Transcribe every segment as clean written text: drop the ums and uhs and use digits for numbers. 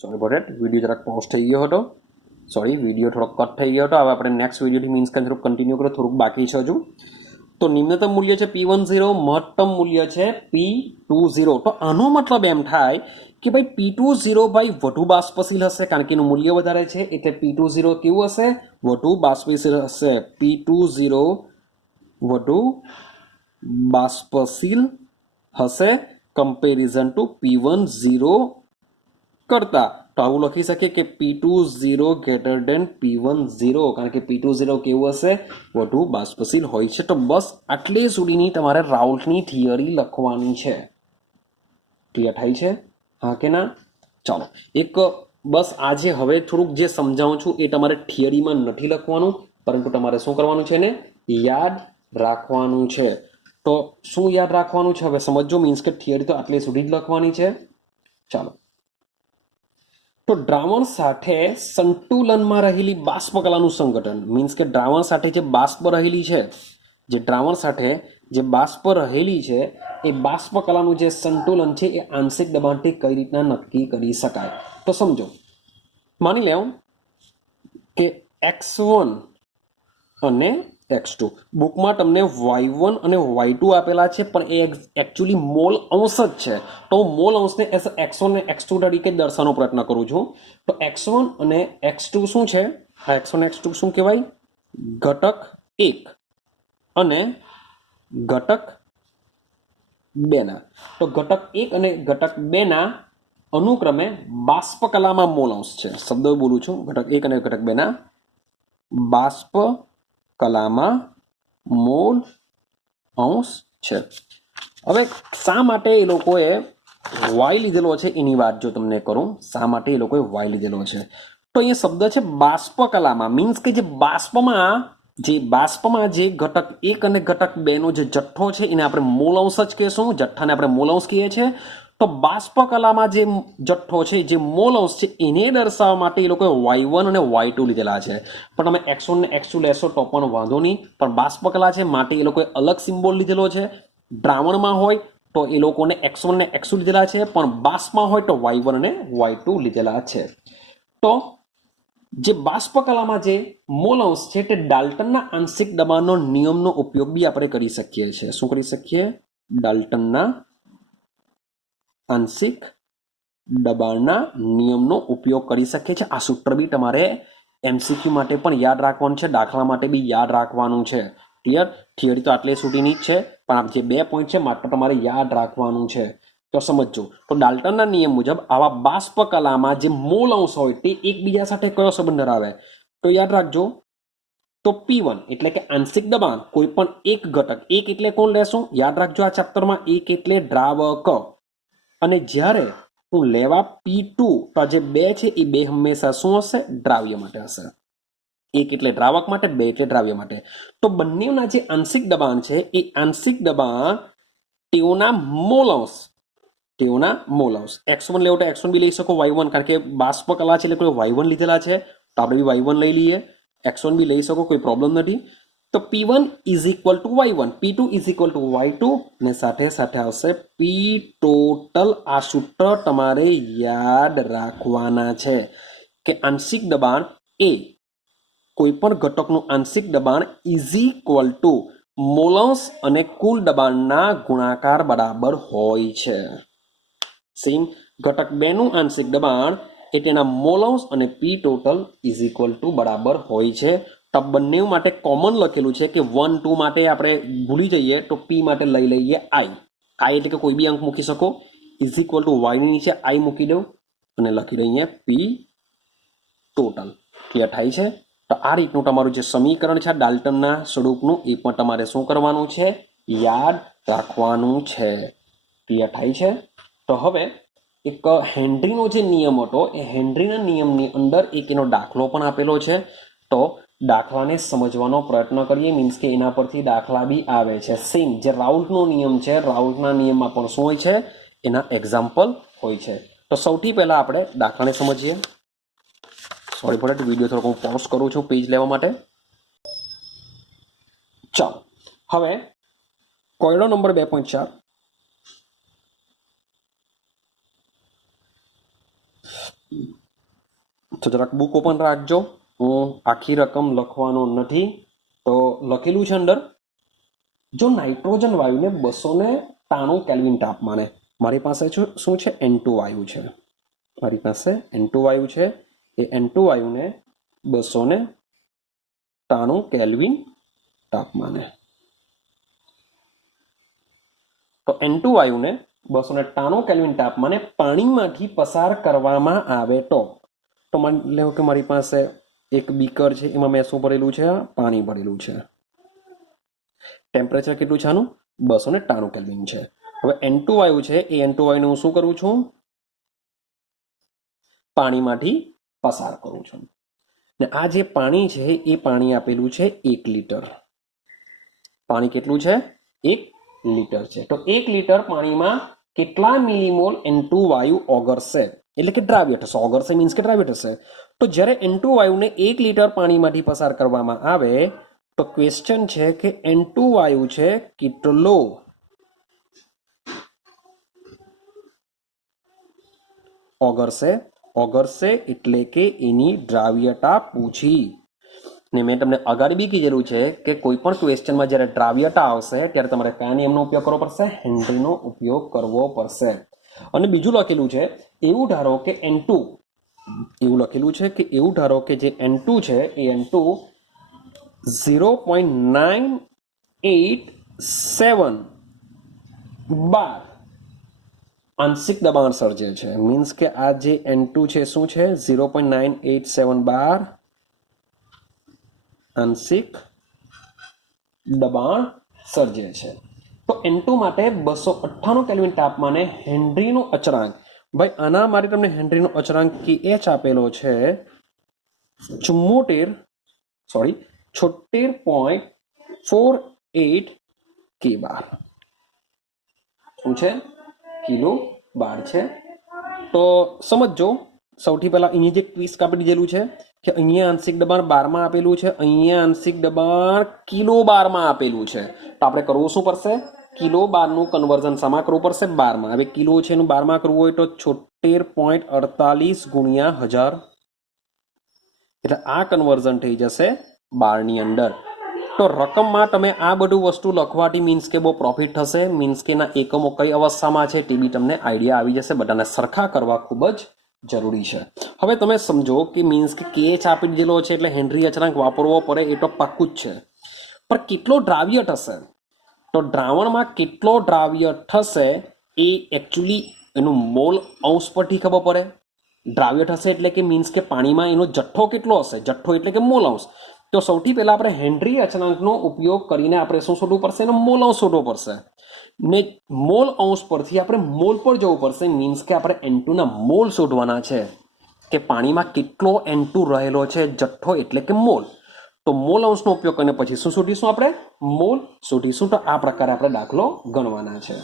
Sorry for that, video જરાક pose થઈ ગયો હતો. સોરી, વિડીયો થોડોક કટ થઈ ગયો હતો. હવે આપણે નેક્સ્ટ વિડીયોથી મીન્સ કે થોડુંક કન્ટિન્યુ કરો, થોડુંક બાકી છે હજુ. તો નિમ્નતમ મૂલ્ય છે P10, મહત્તમ મૂલ્ય છે P20. તો આનો મતલબ એમ થાય કે ભાઈ P20 ભાઈ વધુ બાષ્પશીલ હશે, કારણ કે એનું મૂલ્ય વધારે છે, એટલે P20 કેવું હશે? વધુ બાષ્પશીલ હશે. P20 વધુ બાષ્પશીલ હશે કમ્પેરિઝન ટુ P10 કરતા. તો આવું લખી શકીએ કે P20 ગ્રેટર દેન P10, કારણ કે P20 કેવું હશે? વધુ બાષ્પશીલ હોય છે. તો બસ આટલે સુધીની તમારે રાઉલ્ટની થિયરી લખવાની છે. ક્લિયર થાય છે? હા કે ના? ચાલો, એક બસ આજે હવે થોડુંક જે સમજાવું છું એ તમારે થિયરીમાં નથી લખવાનું, પરંતુ તમારે શું કરવાનું છે ને? યાદ રાખવાનું છે. તો શું યાદ રાખવાનું છે હવે સમજો. મીન્સ કે થિયરી તો આટલે સુધી જ લખવાની છે. ચાલો, તો દ્રાવણ સાથે સંતુલનમાં રહેલી બાષ્પ કલાનું સંગઠન, મીન્સ કે દ્રાવણ સાથે જે બાષ્પ રહેલી છે, જે દ્રાવણ સાથે જે બાષ્પ રહેલી છે, એ બાષ્પ કલાનું જે સંતુલન છે એ આંશિક દબાણથી કઈ રીતના નક્કી કરી શકાય. તો સમજો, માની લેવું કે x1 અને x2, બુકમાં તમને y1 અને y2 આપેલા છે, પણ એ એકચ્યુઅલી મોલ અંશ જ છે. તો હું મોલ અંશને એઝ x1 અને x2 તરીકે દર્શાવવાનો પ્રયત્ન કરું છું. તો x1 અને x2 શું છે? આ x1 અને x2 શું કહેવાય? ઘટક 1 અને ઘટક 2 ના. તો ઘટક 1 અને ઘટક 2 ના અનુક્રમે બાષ્પ કલામાં મોલ અંશ છે. શબ્દ બોલું છું, ઘટક 1 અને ઘટક 2 ના બાષ્પ કલામાં મોલ અંશ છે. હવે શા માટે એ લોકોએ y લીધેલો છે એની વાત જો તમને કરું, શા માટે એ લોકોએ y લીધેલો છે, તો અહીંયા શબ્દ છે બાષ્પ કલામાં. મીન્સ કે જે બાષ્પમાં જે ઘટક 1 અને ઘટક 2 નો જે જથ્થો છે એને આપણે મોલ અંશ જ કહેશું. જથ્થાને આપણે મોલ અંશ કહીએ છીએ. તો બાષ્પ કલામાં જે જથ્થો છે, જે મોલ અંશ છે, એને દર્શાવવા માટે એ લોકોએ y1 અને y2 લીધેલા છે. પણ તમે x1 ને x2 લેશો તો પણ વાંધો નહીં, પણ બાષ્પ કલા છે માટે એ લોકોએ અલગ સિમ્બોલ લીધેલો છે. દ્રાવણમાં હોય તો એ લોકોને x1 ને x2 લીધેલા છે, પણ બાષ્પમાં હોય તો y1 અને y2 લીધેલા છે. તો જે બાષ્પ કલામાં જે મોલ અંશ છે તે ડાલ્ટનના આંશિક દબાણનો નિયમનો ઉપયોગ બી આપણે કરી શકીએ છીએ. શું કરી શકીએ? ડાલ્ટનના આંશિક દબાણના નિયમનો ઉપયોગ કરી શકીએ છીએ. આ સૂત્ર બી તમારે એમસીક્યુ માટે પણ યાદ રાખવાનું છે, દાખલા માટે બી યાદ રાખવાનું છે. ક્લિયર? થિયરી તો આટલે સુધીની જ છે, પણ આ જે 2 પોઈન્ટ છે માત્ર તમારે યાદ રાખવાનું છે. તો સમજો, તો ડાલ્ટનના નિયમ મુજબ આવા બાષ્પ કલામાં જે મોલ અંશ હોય તે એકબીજા સાથે કયો સંબંધ ધરાવે? તો યાદ રાખજો, તો P1 એટલે કે આંશિક દબાણ કોઈ પણ એક ઘટક, એક એટલે કોણ લેશું? યાદ રાખજો આ ચેપ્ટરમાં, એક એટલે દ્રાવક. અને જ્યારે હું લેવા P2, તો આ જે 2 છે એ 2 હંમેશા શું હશે? દ્રાવ્ય માટે હશે. એક એટલે દ્રાવક માટે, 2 એટલે દ્રાવ્ય માટે. તો બંનેના જે આંશિક દબાણ છે એ આંશિક દબાણ તેઓના મોલ અંશ x1 લેવો તો x1 બી લઈ શકો, y1, કારણ કે બાષ્પ કલા છે એટલે કોઈ y1 લીધેલા છે તો આપણે બી y1 લઈ લઈએ. x1 બી લઈ શકો, કોઈ પ્રોબ્લેમ નથી. તો P1 is equal to y1, P2 is equal to y2, ને સાથે સાથે આવશે P ટોટલ. આ સૂત્ર તમારે યાદ રાખવાના છે કે આંશિક દબાણ એ કોઈ પણ ઘટકનું આંશિક દબાણ ઇઝ ઇક્વલ ટુ મોલ અંશ અને કુલ દબાણના ગુણાકાર બરાબર હોય છે. સેમ ઘટક 2 નું આંશિક દબાણ એ તેના મોલ અંશ અને P total is equal to બરાબર હોય છે. તો બંને માટે કોમન લખેલું છે કે 1 2 માટે આપણે ભૂલી જઈએ તો P માટે લઈ લઈએ I એટલે કે કોઈ બી અંક મૂકી શકો. ઇઝ ઇક્વલ ટુ y ની નીચે I મૂકી દઉં અને લખી દઈએ P ટોટલ. ક્લિયર થાય છે? તો આ રીતનું તમારું જે સમીકરણ છે ડાલ્ટનના સ્વરૂપનું એ પણ તમારે શું કરવાનું છે? યાદ રાખવાનું છે. ક્લિયર થાય છે? તો હવે એક હેનરીનો જે નિયમ હતો એ હેનરીના નિયમની અંદર એક એનો દાખલો પણ આપેલો છે. તો દાખલાને સમજવાનો પ્રયત્ન કરીએ. મીન્સ કે એના પરથી દાખલા બી આવે છે. સેમ જે રાઉલ્ટનો નિયમ છે, રાઉલ્ટના નિયમમાં પણ શું હોય છે? એના એક્ઝામ્પલ હોય છે. તો સૌથી પહેલા આપણે દાખલાને સમજીએ. સોરી ફોર ધેટ, વિડીયો થોડોક હું પોઝ કરું છું પેજ લેવા માટે. ચાલો, હવે કોયડો નંબર 2.4. તો જરાક બુક ઓપન રાખજો, હું આખી રકમ લખવાનો નથી. તો લખેલું છે અંદર, જો નાઇટ્રોજન વાયુને 293 કેલ્વિન તાપમાને, મારી પાસે શું છે, N2 વાયુ છે, મારી પાસે N2 વાયુ છે, એ N2 વાયુને 293 કેલ્વિન તાપમાને, તો N2 વાયુને 293 કેલ્વિન તાપમાને પાણીમાંથી પસાર કરવામાં આવે તો માની લો કે મારી પાસે એક બીકર છે, એમાં મેં શું ભરેલું છે, પાણી ભરેલું છે. ટેમ્પરેચર કેટલું છે આનું, 293 કેલ્વિન છે. હવે N2 વાયુ છે, એ N2 વાયુને હું શું કરું છું, પાણીમાંથી પસાર કરું છું. ને આ જે પાણી છે, એ પાણી આપેલું છે 1 લીટર. પાણી કેટલું છે, 1 લીટર છે. તો 1 લીટર પાણીમાં કેટલા મિલીમોલ N2 વાયુ ઓગળશે, એટલે કે દ્રાવ્ય થશે. ઓગળશે મીન્સ કે દ્રાવ્ય થશે. તો જ્યારે N2 વાયુને 1 લીટર પાણીમાંથી પસાર કરવામાં આવે તો ક્વેશ્ચન છે કે N2 વાયુ છે કેટલો ઓગળશે એટલે કે એની દ્રાવ્યતા પૂછી. ને મેં તમને અગાડી બી કીધેલું છે કે કોઈ પણ ક્વેશ્ચનમાં જ્યારે દ્રાવ્યતા આવશે ત્યારે તમારે કયા નિયમનો ઉપયોગ કરવો પડશે, હેનરીનો ઉપયોગ કરવો પડશે. અને બીજું લખેલું છે, એવું ધારો કે N2, એવું લખેલું છે કે એવું ધારો કે જે N2 છે એ N2 0.987 બાર આંશિક દબાણ સર્જે છે. મીન્સ કે આ જે N2 છે શું છે, 0.987 બાર આંશિક દબાણ સર્જે છે. તો N2 માટે 298 કેલ્વિન તાપમાને હેનરીનો અચળાંક, ભાઈ આના માટે તમને હેનરીનો અચળાંક KH આપેલો છે 76.48 K બાર. શું છે, કિલો બાર છે. તો સમજો, સૌથી પહેલા અહીંયા જે ટ્વિસ્ટ આપી દીધેલું છે કે અહીંયા આંશિક દબાણ બારમાં આપેલું છે, અહીંયા આંશિક દબાણ કિલો બારમાં આપેલું છે. તો આપણે કરવું શું પડશે, કિલો બારનું કન્વર્ઝન શામાં કરવું પડશે, બારમાં. હવે કિલો છે એનું બારમાં કરવું હોય તો 76.48 ગુણ્યા 1000, એટલે આ કન્વર્ઝન થઈ જશે બારની અંદર. તો રકમમાં તમે આ બધું વસ્તુ લખવાથી મીન્સ કે બહુ પ્રોફિટ થશે. મીન્સ કે ના એકમો કઈ અવસ્થામાં છે તે બી તમને આઈડિયા આવી જશે. બધાને સરખા કરવા ખૂબ જ જરૂરી છે. હવે તમે સમજો કે મીન્સ કે KH આપી દીધેલો છે એટલે હેનરી અચળાંક વાપરવો પડે એ તો પાક્કું જ છે. પણ કેટલો દ્રાવ્ય થશે, તો દ્રાવણમાં કેટલો દ્રાવ્ય થશે એ એકચ્યુઅલી એનું મોલ અંશ પરથી ખબર પડે. દ્રાવ્ય થશે એટલે કે મીન્સ કે પાણીમાં એનો જથ્થો કેટલો હશે, જથ્થો એટલે કે મોલ અંશ. તો સૌથી પહેલા આપણે હેનરી અચળાંકનો ઉપયોગ કરીને આપણે શું શોધવું પડશે, એનો મોલ અંશ શોધવો પડશે. ને મોલ અંશ પરથી આપણે મોલ પર જવું પડશે. મીન્સ કે આપણે N2 ના મોલ શોધવાના છે કે પાણીમાં કેટલો N2 રહેલો છે, જથ્થો એટલે કે મોલ. તો મોલ અંશનો ઉપયોગ કરીને પછી શું શોધીશું, આપણે મોલ શોધીશું. તો આ પ્રકારે આપણે દાખલો ગણવાના છે.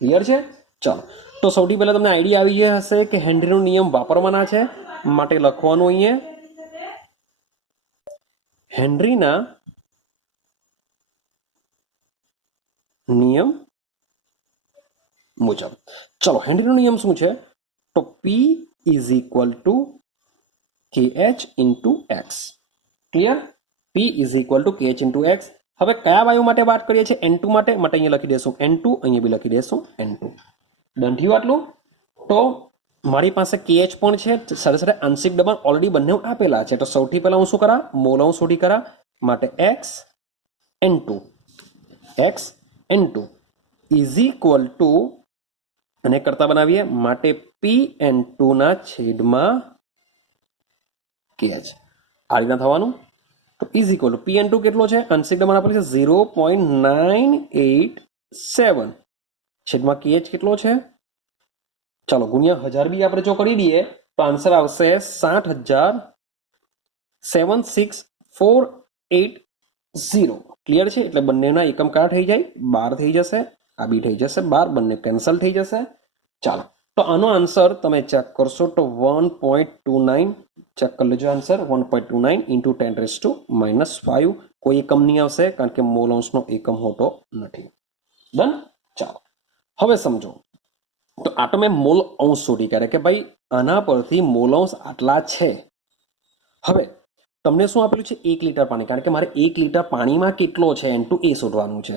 ક્લિયર છે? ચાલો, તો સૌથી પહેલા તમને આઈડિયા આવી ગયા હશે કે હેનરીનો નિયમ વાપરવાના છે. માટે લખવાનું અહીંયા હેનરીના નિયમ મુજબ. ચલો, હેનરીનો નિયમ શું છે, તો P is equal to KH into x. Clear? P is equal to KH into x. હવે કયા વાયુ માટે વાત કરીએ છીએ, N2 માટે અહીંયા લખી દેશું N2, અહીંયા બી લખી દેશું N2. ડન થયું આટલું? તો મારી પાસે KH પણ છે, સાથે સાથે આંશિક દબાણ ઓલરેડી બંને આપેલા છે. તો સૌથી પહેલા હું શું કરા, મોલ અંશ શોધી કરા. માટે x N2 is equal to, અને કરતા બનાવીએ, માટે P_N2 ના છેદમાં KH. આ રીતના થવાનું. તો ઇઝ ઇક્વલ ટુ P_N2 કેટલો છે, આંશિક દબાણ આપેલું છે 0.987 છેદમાં KH કેટલો છે, ચાલો ગુણ્યા 1000 બી આપણે જો કરી દઈએ તો આન્સર આવશે 60,76480. ક્લિયર છે? એટલે બંનેના એકમ કયા થઈ જાય, 12 થઈ જશે. આ બી થઈ જશે 12, બંને કેન્સલ થઈ જશે. ચાલો, તો આનો આન્સર તમે ચેક કરશો તો 1.29, ચેક કરી લેજો આન્સર, 1.29 ઇન્ટુ 10⁻⁻5. કોઈ એકમ નહીં આવશે કારણ કે મોલ અંશનો એકમ હોતો નથી. ડન? ચાલો, હવે સમજો તો આ તો મેં મોલ અંશ શોધી કાઢે કે ભાઈ આના પરથી મોલ અંશ આટલા છે. હવે તમને શું આપેલું છે? 1 લીટર પાણી, કારણ કે મારે 1 લીટર પાણીમાં કેટલો છે N2 એ શોધવાનું છે.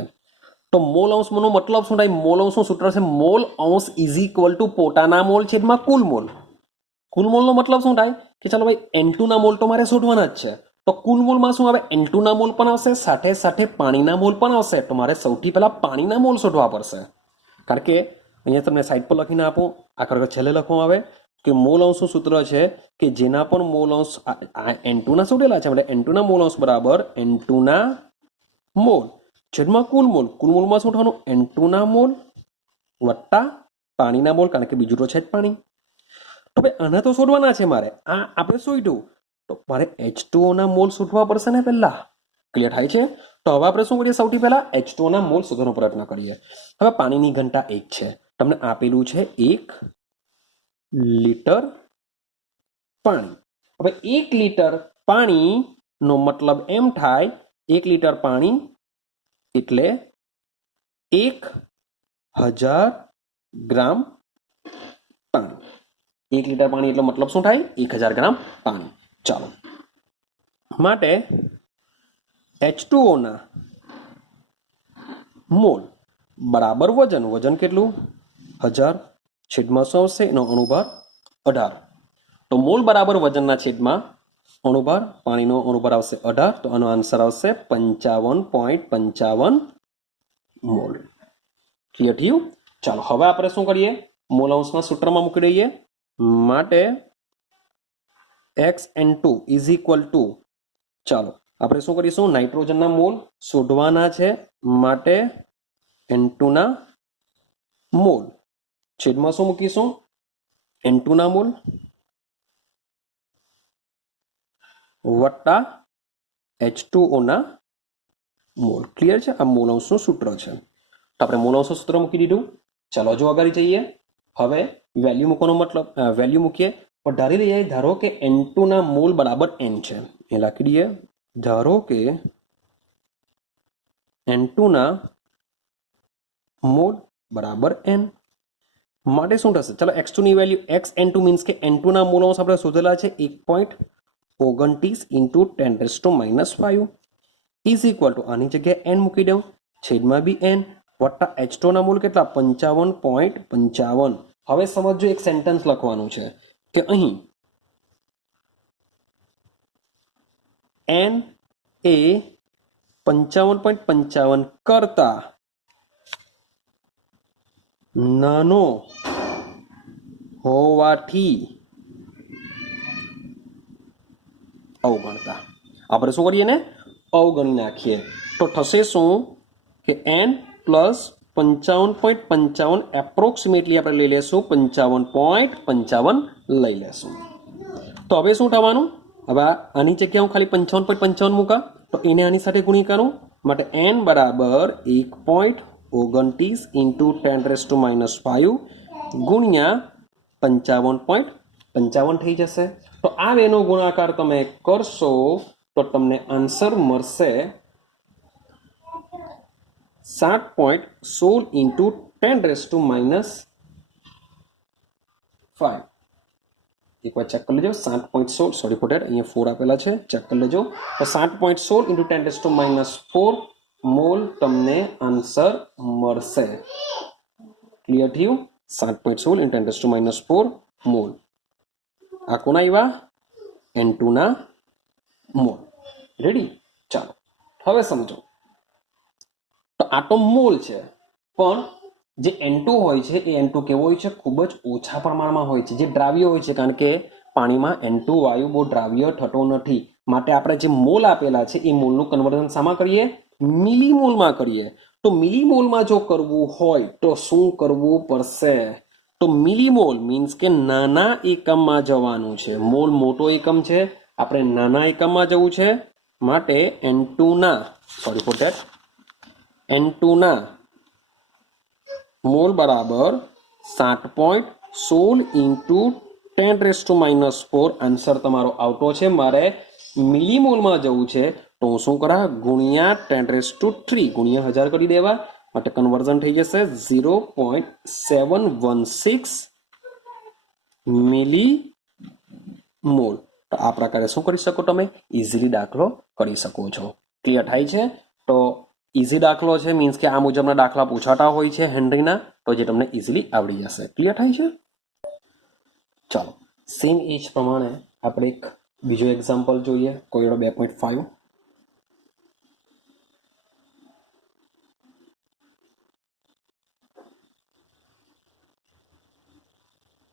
તો મોલ અંશનો મતલબ શું થાય? મોલ અંશનું સૂત્ર છે મોલ અંશ ઇઝ ઇક્વલ ટુ પોતાના મોલ છેદમાં કુલ મોલ. કુલ મોલનો મતલબ શું થાય કે ચાલો ભાઈ N2 ના મોલ તો મારે શોધવાના જ છે. તો કુલ મોલમાં શું આવે? N2 ના મોલ પણ આવશે, સાથે સાથે પાણીના મોલ પણ આવશે. તો મારે સૌથી પહેલા પાણીના મોલ શોધવા પડશે. કારણ કે અહીંયા તમને સાઈડ પર લખીને આપું, આખર છેલ્લે લખવામાં આવે કે મોલ અંશનું સૂત્ર છે કે જેના પણ મોલ અંશ N2 ના શોધેલા છે, એટલે N2 ના મોલ અંશ બરાબર N2 ના મોલ છેદમાં કુલ મોલ. કુલ મોલમાં શું થવાનું? N2 ના મોલ વત્તા પાણીના મોલ, કારણ કે બીજું તો છે જ પાણી. તો ભાઈ આના તો શોધવાના છે મારે. આ આપણે શોધ્યું તો મારે H2O ના મોલ શોધવા પડશે ને પહેલા. ક્લિયર થાય છે? તો હવે આપણે શું કરીએ? સૌથી પહેલા H2O ના મોલ શોધવાનો પ્રયત્ન કરીએ. હવે પાણીની ઘનતા 1 છે, તમને આપેલું છે 1 લીટર પાણી. હવે 1 લીટર પાણીનો મતલબ એમ થાય 1 લીટર પાણી એટલે 1000 ગ્રામ પાણી. 1 લીટર પાણી એટલે મતલબ શું થાય? 1000 ગ્રામ પાણી. ચાલો, માટે H2O ના મોલ બરાબર વજન. વજન કેટલું? 1000 છેદમાં શું આવશે? એનો અણુભાર 18. તો મોલ બરાબર વજનના છેદમાં અણુભાર, પાણીનો અણુભાર આવશે 18. તો આનો આન્સર આવશે 55.55 મોલ. ક્લિયર થયું? ચાલો, હવે આપણે શું કરીએ? મોલ અંશના સૂત્રમાં મૂકી દઈએ. માટે xN2 ઇઝ ઇક્વલ ટુ, ચાલો આપણે શું કરીશું? નાઇટ્રોજનના મોલ શોધવાના છે, માટે N2 ના મોલ છેદમાં શું મૂકીશું? N2 ના મોલ વત્તા H2O ના મોલ. ક્લિયર છે? આ મોલ અંશનું સૂત્ર છે. તો આપણે મોલ અંશનું સૂત્ર મૂકી દીધું. ચાલો હજુ આગળ જઈએ. હવે વેલ્યુ મૂકવાનો મતલબ વેલ્યુ મૂકીએ. પણ ધારી લઈએ, ધારો કે N2 ના મોલ બરાબર N છે, એ લખી દઈએ. ધારો કે N2 ના મોલ બરાબર N, માટે શું થશે? ચાલો x2 ની વેલ્યુ, xN2 મીન્સ કે N2 ના મોલ અંશ આપણે શોધેલા છે 1.29 ઇન્ટુ 10⁻⁵ ઇઝ ઇક્વલ ટુ, આની જગ્યાએ n મૂકી દઉં, છેદમાં બી n, વત્તા H2 ના મોલ કેટલા? 55.55. હવે સમજો, એક સેન્ટેન્સ લખવાનું છે કે અહીં n એ 55.55 કરતા નાનો હોવાથી અવગણતા. આપણે શું કરીએ ને? અવગણી નાખીએ. તો થશે શું કે n પ્લસ 55.55 એપ્રોક્સિમેટલી આપણે લઈ લેશું 55.55 લઈ લેશું. તો હવે શું થવાનું? હવે આની જગ્યાએ હું ખાલી 55.55 મૂકા, તો એને આની સાથે ગુણી કરું, માટે n બરાબર 1.29 ઇન્ટુ 10⁻⁵ ગુણ્યા 55.55 થઈ જશે. તો આ બેનો ગુણાકાર તમે કરશો તો તમને આન્સર મળશે 7.16 ઇન્ટુ 10⁻⁵. એકવાર ચેક કરી લેજો. 7.16, સોરી ફોર ધેટ, અહીંયા 4 આપેલા છે, ચેક કરી લેજો. તો 7.16 ઇન્ટુ 10⁻⁴ મોલ તમને આન્સર મળશે. ક્લિયર થયું? 7.16 ઇન્ટુ 10⁻⁴ મોલ. આ કોના આવ્યા? N2 ના મોલ. રેડી? ચાલો હવે સમજો. તો આ તો મોલ છે, પણ જે N2 હોય છે એ N2 કેવો હોય છે? ખૂબ જ ઓછા પ્રમાણમાં હોય છે, જે દ્રાવ્ય હોય છે. કારણ કે પાણીમાં N2 વાયુ બહુ દ્રાવ્ય થતો નથી. માટે આપણે જે મોલ આપેલા છે એ મોલનું કન્વર્ઝન શામાં કરીએ? મિલીમોલમાં કરીએ. તો મિલીમોલમાં જો કરવું હોય તો શું કરવું પડશે? તો મિલીમોલ મીન્સ કે નાના એકમમાં જવાનું છે. મોલ મોટો એકમ છે, આપણે નાના એકમમાં જવું છે. માટે N2 ના, સોરી ફોર ધેટ, N2 ના મોલ બરાબર 7.16 ઇન્ટુ 10⁻⁴. આન્સર તમારો આવતો છે. મારે મિલીમોલમાં જવું છે તો હું શું કરા? ગુણ્યા 10⁻³ ગુણ્યા 1000 કરી દેવા, માટે કન્વર્ઝન થઈ જશે 0.716 મિલી મોલ. તો આ પ્રકારે શું કરી શકો, તમે ઇઝીલી દાખલો કરી શકો છો. ક્લિયર થાય છે? તો ઇઝી દાખલો છે, મીન્સ કે આ મુજબના દાખલા પૂછાતા હોય છે હેનરીના, તો જે તમને ઇઝીલી આવડી જશે. ક્લિયર થાય છે? ચાલો, સેમ એ જ પ્રમાણે આપણે એક બીજો એક્ઝામ્પલ જોઈએ. કોયડો 2.5.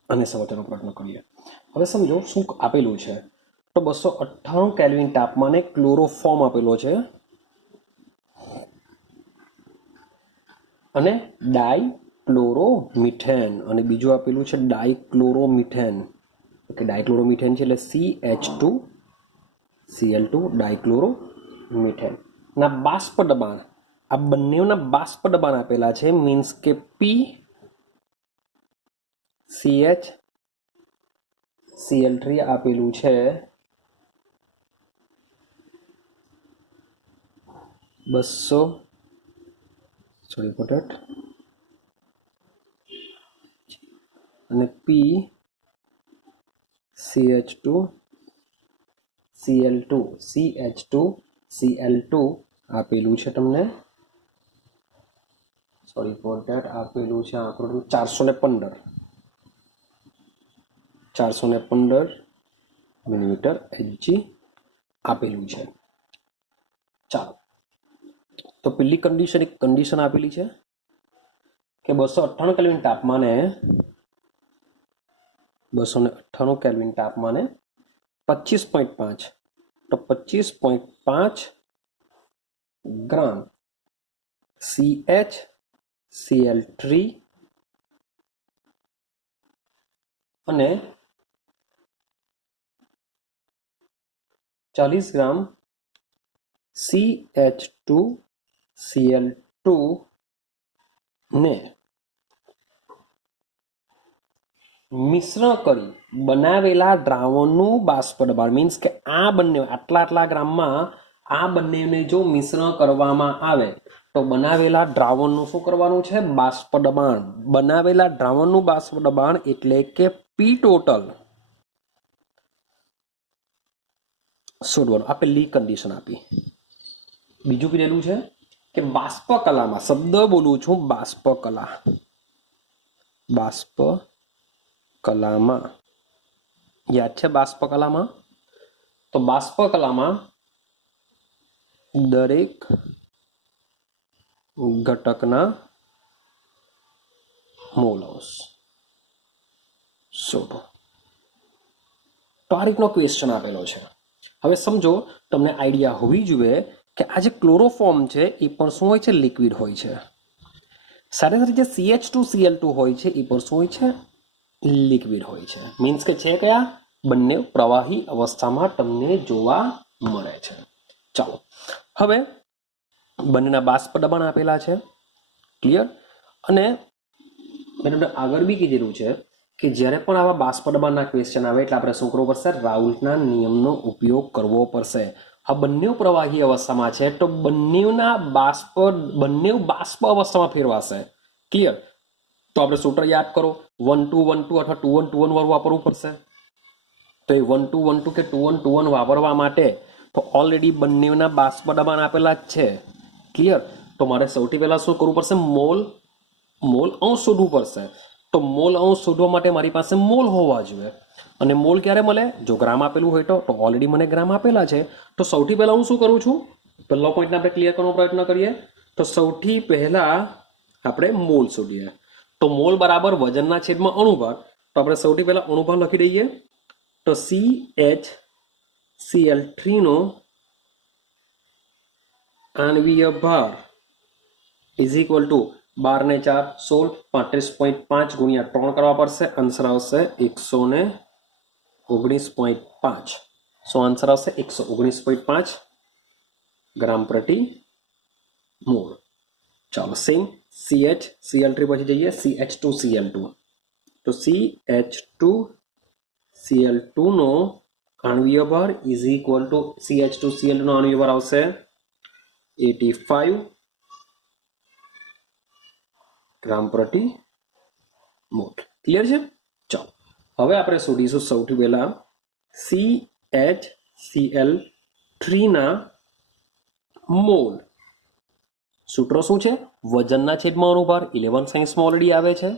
અને સમજવાનો પ્રયત્ન કરીએ. હવે સમજો શું આપેલું છે. તો 298 કેલ્વિન તાપમાને ક્લોરોફોર્મ આપેલો છે અને ડાયક્લોરોમિથેન, અને બીજું આપેલું છે ડાયક્લોરોમિથેન. ઓકે, ડાયક્લોરોમિથેન છે એટલે CH2Cl2 ડાયક્લોરોમિથેન ના બાષ્પ દબાણ, આ બંનેના બાષ્પ દબાણ આપેલા છે, મીન્સ કે PCH Cl3 આપેલું છે 200 અને CH2Cl2 આપેલું છે તમને, સોરી ફોર ધેટ, આપેલું છે આંકડો 415 મિલીમીટર Hg આપેલું છે. ચાલો, તો પેલી કન્ડિશન, એક કન્ડિશન આપેલી છે કે 298 કેલ્વિન તાપમાને 25.5, તો 25.5 ગ્રામ CH Cl3 અને 40 ગ્રામ CH2Cl2 ને મિશ્રણ કરી બનાવેલા દ્રાવણનું બાષ્પ દબાણ, મીન્સ કે આ બંને આટલા ગ્રામમાં આ બંનેને જો મિશ્રણ કરવામાં આવે તો બનાવેલા દ્રાવણનું શું કરવાનું છે, બાષ્પ દબાણ. બનાવેલા દ્રાવણનું બાષ્પ દબાણ એટલે કે પી ટોટલ શોધવાનું. આ પહેલી કન્ડિશન આપી. બીજું કીધેલું છે કે બાષ્પ કલામાં, શબ્દ બોલું છું, બાષ્પ કલામાં યાદ છે? બાષ્પ કલામાં, તો બાષ્પ કલામાં દરેક ઘટકના મોલ અંશ શોધો. તો આ રીતનો ક્વેશ્ચન આપેલો છે. હવે સમજો, તમને આઈડિયા હોવી જોઈએ કે આ જે ક્લોરોફોર્મ છે એ પણ શું હોય છે, લિક્વિડ હોય છે. સાથે સાથે જે CH2Cl2 હોય છે એ પણ શું હોય છે, લિક્વિડ હોય છે. મીન્સ કે છે કયા, બંને પ્રવાહી અવસ્થામાં તમને જોવા મળે છે. ચાલો, હવે બંનેના બાષ્પ દબાણ આપેલા છે. ક્લિયર? અને મેં તમને આગળ બી કીધેલું છે કે જ્યારે પણ આવા બાષ્પ દબાણના ક્વેશ્ચન આવે એટલે આપણે શું કરવું પડશે, રાઉલ્ટના નિયમનો ઉપયોગ કરવો પડશે. આ બંને પ્રવાહી અવસ્થામાં છે તો બંને બાષ્પ અવસ્થામાં ફેરવાશે. ક્લિયર? તો આપણે સૂત્ર યાદ કરો, 1-2-1-2 અથવા 2-1-2-1 વાળું વાપરવું પડશે. તો એ 1-2-1-2 કે 2-1-2-1 વાપરવા માટે તો ઓલરેડી બંનેના બાષ્પ દબાણ આપેલા જ છે. ક્લિયર? તો મારે સૌથી પહેલા શું કરવું પડશે, મોલ અંશ શોધવું પડશે. તો મોલ અંશ શોધવા માટે મારી પાસે મોલ હોવા જોઈએ. અને મોલ ક્યારે મળે, જો ગ્રામ આપેલું હોય તો ઓલરેડી મને ગ્રામ આપેલા છે. તો સૌથી પહેલા હું શું કરું છું, પહેલો પોઈન્ટને આપણે ક્લિયર કરવાનો પ્રયત્ન કરીએ. તો સૌથી પહેલા આપણે મોલ શોધીએ. તો મોલ બરાબર વજનના છેદમાં અણુભાર. તો આપણે સૌથી પહેલા અણુભાર લખી દઈએ. તો CH Cl3 નો આણ્વીય ભાર ઇઝ ઇક્વલ ટુ 12 ને 4 16, 35.5 ગુણ્યા 3 કરવા પડશે. આન્સર આવશે 119.5. સો આન્સર આવશે 119.5 ગ્રામ પ્રતિ મોલ. ચાલો, સેમ CH Cl3 પછી જઈએ CH2Cl2. તો CH2Cl2 નો આણ્વીય ભાર ઇઝ ઇક્વલ ટુ CH2Cl2 નો આણ્વીય ભાર આવશે 85 ગ્રામ પ્રતિ મોલ. ક્લિયર છે? ચાલો હવે આપણે શોધીશું સૌથી પહેલા CHCl3 ના મોલ. સૂત્ર શું છે? વજનના છેદમાં અનુભાર. 11 સાયન્સમાં ઓલરેડી આવે છે.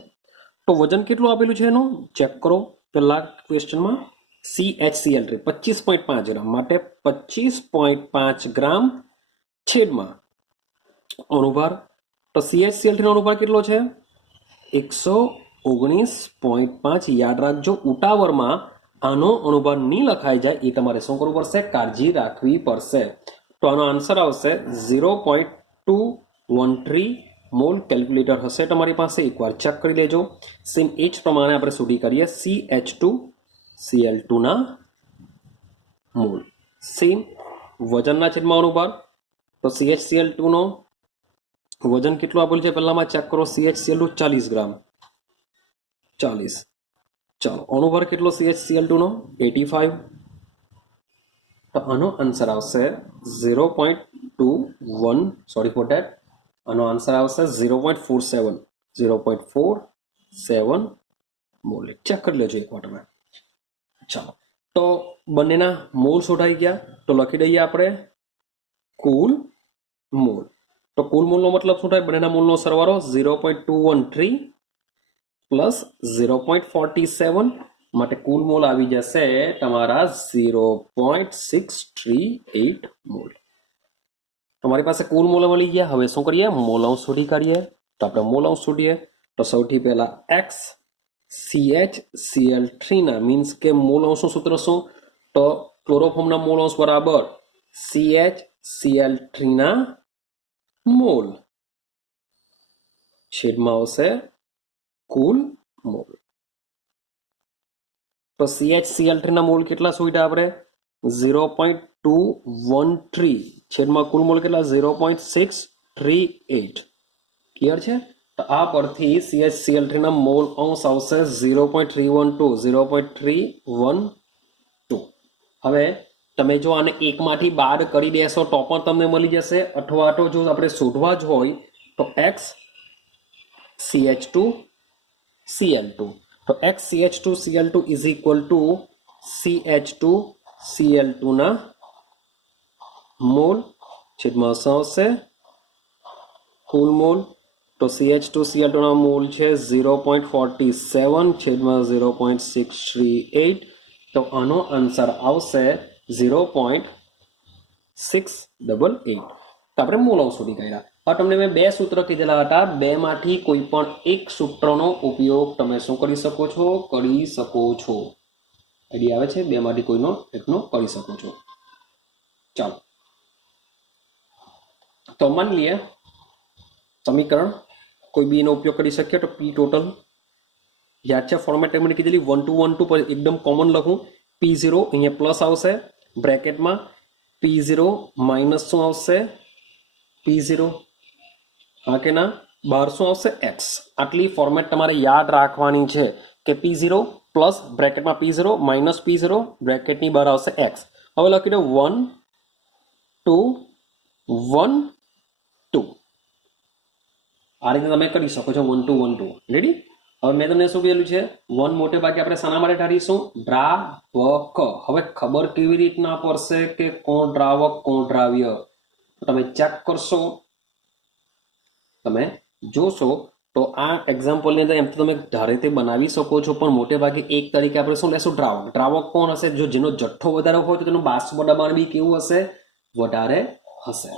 તો વજન કેટલું આપેલું છે એનું ચેક કરો. પહેલા ક્વેશ્ચનમાં CHCl3 25.5 ગ્રામ માટે 25.5 ગ્રામ છેદમાં અનુભાર. તો CHCl3 નો અનુભાર કેટલો છે? 119.5. યાદ રાખજો, ઉતાવળમાં આનો અનુભાર નહીં લખાઈ જાય એ તમારે શું કરવું પડશે? કાળજી રાખવી પડશે. તો આનો આન્સર આવશે 0.213 મોલ. કેલ્ક્યુલેટર હશે તમારી પાસે, એકવાર ચેક કરી લેજો. સેમ એ જ પ્રમાણે આપણે શોધી કરીએ CH2Cl2 ના મોલ. સેમ વજનના છેદમાં અનુભાર. તો CHCl2 નો વજન કેટલું આપેલું છે પહેલામાં ચેક કરો. CHCl2 40 ગ્રામ. 40. ચાલો અનુભાર કેટલો CHCl2 નો? 85. તો આનો આન્સર આવશે 0.21, સોરી ફોર ધેટ, આનો આન્સર આવશે 0.47. 0.47 મોલ. ચેક કરી લેજો એકવાર તમે. ચાલો તો બંનેના મોલ શોધાઈ ગયા. તો લખી દઈએ આપણે કુલ મોલ. તો કુલ મોલનો મતલબ શું થાય? બંનેના મોલનો સરવાળો 0.213 પ્લસ 0.47 માટે કુલ મોલ આવી જશે તમારા 0.638 મોલ. તમારી પાસે કુલ મોલ મળી ગયા. હવે શું કરીએ? મોલ અંશ શોધી કાઢીએ. તો આપણે મોલ અંશ શોધીએ. તો સૌથી પહેલા x CHCl3 ના મીન્સ કે મોલ અંશનું સૂત્ર શું? તો ક્લોરોફોર્મના મોલ અંશ બરાબર CHCl3 ના મોલ છેદમાં આવશે કુલ મોલ. તો CHCl3 ના મોલ કેટલા શોધ્યા આપણે? 0.213 છેદમાં કુલ મોલ કેટલા? 0.638. ક્લિયર છે? તો આ પરથી CHCl3 ના મોલ અંશ આવશે 0.312. 0.312. હવે તમે જો આને એકમાંથી બાદ કરી દેશો તો પણ તમને મળી જશે, અથવા તો જો આપણે શોધવા જ હોય તો x CH2Cl2. તો x CH2Cl2 is equal to CH2Cl2 ના મોલ છેદમાં આવશે કુલ મોલ. તો CH2Cl2 ના મોલ છે 0.47 છેદમાં 0.638. તો આનો આન્સર આવશે 0.688. તો આપણે મોલ અંશ શોધી કાઢ્યા. હવે તમને મેં બે સૂત્ર કીધેલા હતા. બેમાંથી કોઈ પણ એક સૂત્રનો ઉપયોગ તમે શું કરી શકો છો? કરી શકો છો. આઈડિયા આવે છે? બેમાંથી કોઈનો એકનો કરી શકો છો. ચાલો તો માની લઈએ સમીકરણ કોઈ બી એનો ઉપયોગ કરી શકીએ. તો પી ટોટલ યાદ છે? ફોર્મેટ એમને કીધેલી 1212 પર એકદમ કોમન લખું. P0 અહીંયા પ્લસ આવશે બ્રેકેટમાં. P0 માઇનસ શું આવશે? P0 હા કે ના? બહાર શું આવશે? x. આટલી ફોર્મેટ તમારે યાદ રાખવાની છે કે P0 plus બ્રેકેટમાં P0 minus P0 બ્રેકેટની બહાર આવશે x. હવે લખી દો 1 2 1 2. આ રીતે તમે કરી શકો છો 1 2 1 2. રેડી? હવે મેં તમને શું કહેલું છે? 1 મોટે ભાગે આપણે શાના માટે ધારીશું? દ્રાવક. હવે ખબર કેવી રીતના પડશે કે કોણ દ્રાવક કોણ દ્રાવ્ય? તમે ચેક કરશો, તમે જોશો તો આ એક્ઝામ્પલની અંદર એમ તો તમે ધારે તે બનાવી શકો છો, પણ મોટે ભાગે એક તરીકે આપણે શું લેશું? દ્રાવક. દ્રાવક કોણ હશે? જો જેનો જથ્થો વધારે હોય તો તેનું બાષ્પ દબાણ બી કેવું હશે? વધારે હશે.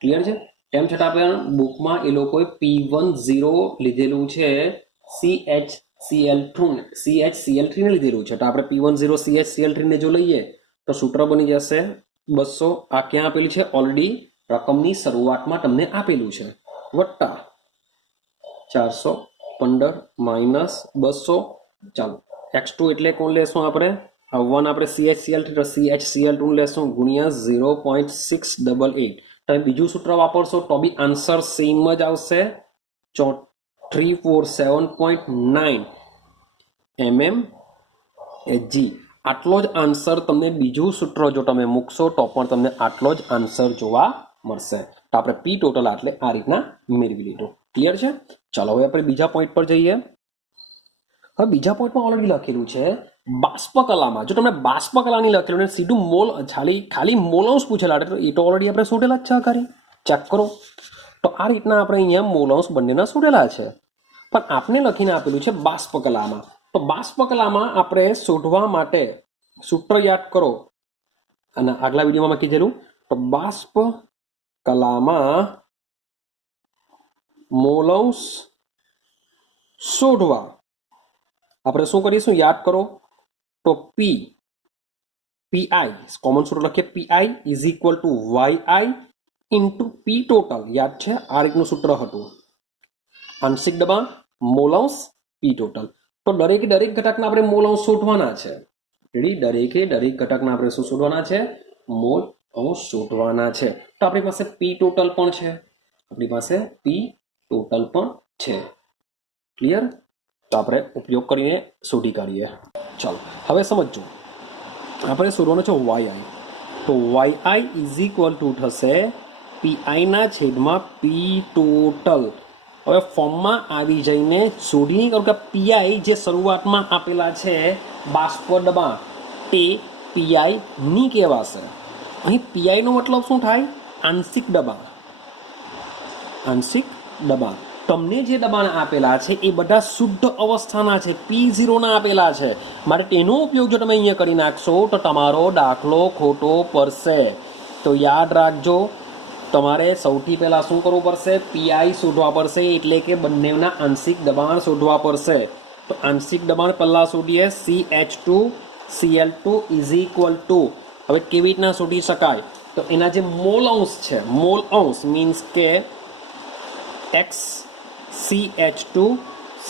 ક્લિયર છે? તેમ છતાં આપણે બુકમાં એ લોકોએ P10 લીધેલું છે, CHCl3 ને લીધેલું છે. તો આપણે P10 CHCl3 ને જો લઈએ તો સૂત્ર બની જશે 200. આ ક્યાં આપેલું છે? ઓલરેડી રકમની શરૂઆતમાં તમને આપેલું છે. વત્તા 415 માઇનસ 200. ચાલો x2 એટલે કોણ લેશું આપણે? આ 1 આપણે CHCl3 તો CHCl2 લેશું ગુણ્યા 0.688. તમે બીજું સૂત્ર વાપરશો તો બી આન્સર સેમ જ આવશે. 347.9 mmHg. આટલો જ આન્સર તમને બીજું સૂત્ર જો તમે મૂકશો તો પણ તમને આટલો જ આન્સર જોવા મળશે. તો આપણે પી ટોટલ આટલે આ રીતના મેળવી લીધું. ક્લિયર છે? ચાલો હવે આપણે બીજા પોઈન્ટ પર જઈએ. હવે બીજા પોઈન્ટમાં ઓલરેડી લખેલું છે બાષ્પકલામાં. જો તમને બાષ્પકલાની લખેલું ને સીધું મોલ ખાલી મોલાંશ પૂછેલા એટલે એ તો ઓલરેડી આપણે શોધેલા જ છે આખરી. ચેક કરો. તો આ રીતના આપણે અહીંયા મોલાંશ બંનેના શોધેલા છે, પણ આપને લખીને આપેલું છે બાષ્પકલામાં. તો બાષ્પકલામાં આપણે શોધવા માટે સૂત્ર યાદ કરો, અને આગલા વિડીયોમાં મેં કીધેલું. તો બાષ્પકલામાં મોલાંશ શોધવા આપણે શું કરીશું યાદ કરો. તો પીઆઈ કોમન સૂત્ર લખીએ. PI is equal to y i into P total. યાદ છે આ રીતનું સૂત્ર હતું. આંશિક દબાણ મોલાંશ પી ટોટલ. તો દરેક ઘટકના આપણે મોલાંશ શોધવાના છે. દરેક ઘટકના આપણે શું શોધવાના છે? મોલ અંશ શોધવાના છે. તો આપણી પાસે પી ટોટલ પણ છે. ક્લિયર? તો આપણે ઉપયોગ કરીને શોધી કાઢીએ. ચાલો હવે સમજો. આપણે શોધવાનું છે વાયઆઈ. તો વાયઆઈ ઇઝ ઇક્વલ ટુ થશે પીઆઈના છેદમાં પી ટોટલ. હવે ફોર્મમાં આવી જઈને શોધી નહીં કરું કે પીઆઈ જે શરૂઆતમાં આપેલા છે બાષ્પ દબાણ તે પીઆઈ ની કહેવાશે. અહીં પીઆઈ નો મતલબ શું થાય? આંશિક દબાણ. તમને જે દબાણ આપેલા છે એ બધા શુદ્ધ અવસ્થાના છે, P0 ના આપેલા છે. મારે તેનો ઉપયોગ જો તમે અહીંયા કરી નાખશો તો તમારો દાખલો ખોટો પડશે. તો યાદ રાખજો, તમારે સૌથી પહેલા શું કરવું પડશે? પીઆઈ શોધવા પડશે, એટલે કે બંનેના આંશિક દબાણ શોધવા પડશે. તો આંશિક દબાણ પહેલા શોધીએ. CH2Cl2 ઇઝ ઇક્વલ ટુ, હવે કેવી રીતના શોધી શકાય? તો એના જે મોલ અંશ છે, મોલ અંશ મીન્સ કે XCH2